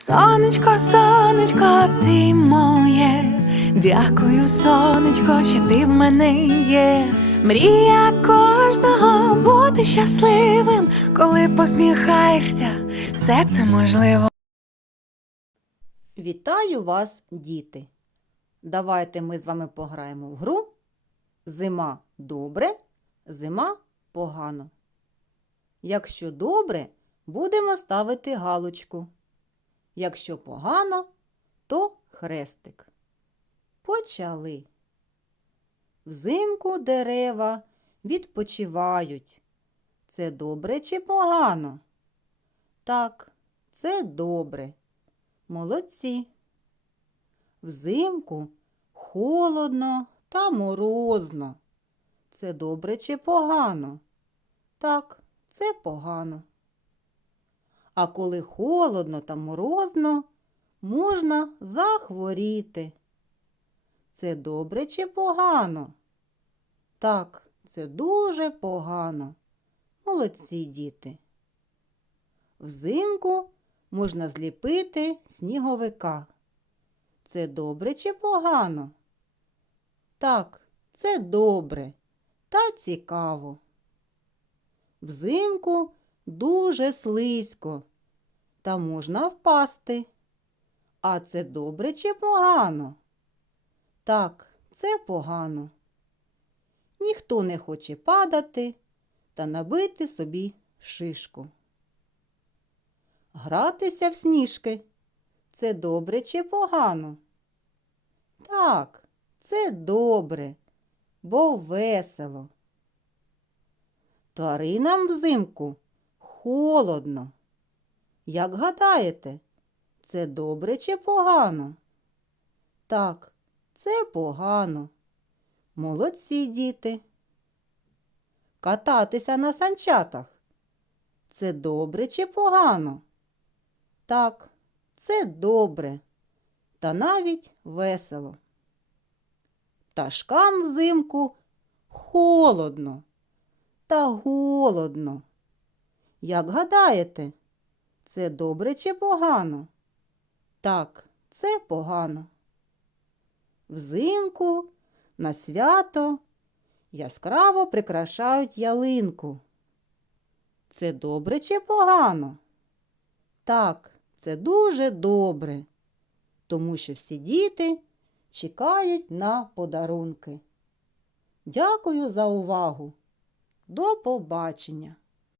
Сонечко, сонечко, ти моє. Дякую, сонечко, що ти в мене є. Мрія кожного бути щасливим, коли посміхаєшся, все це можливо. Вітаю вас, діти! Давайте ми з вами пограємо в гру. Зима добре, зима погано. Якщо добре, будемо ставити галочку. Якщо погано, то хрестик. Почали. Взимку дерева відпочивають. Це добре чи погано? Так, це добре. Молодці. Взимку холодно та морозно. Це добре чи погано? Так, це погано. А коли холодно та морозно, можна захворіти. Це добре чи погано? Так, це дуже погано. Молодці діти. Взимку можна зліпити сніговика. Це добре чи погано? Так, це добре та цікаво. Взимку дуже слизько та можна впасти. А це добре чи погано? Так, це погано. Ніхто не хоче падати та набити собі шишку. Гратися в сніжки це добре чи погано? Так, це добре, бо весело. Тваринам взимку холодно. Як гадаєте, це добре чи погано? Так, це погано. Молодці діти. Кататися на санчатах. Це добре чи погано? Так, це добре та навіть весело. Пташкам взимку холодно та голодно. Як гадаєте, це добре чи погано? Так, це погано. Взимку на свято яскраво прикрашають ялинку. Це добре чи погано? Так, це дуже добре, тому що всі діти чекають на подарунки. Дякую за увагу. До побачення!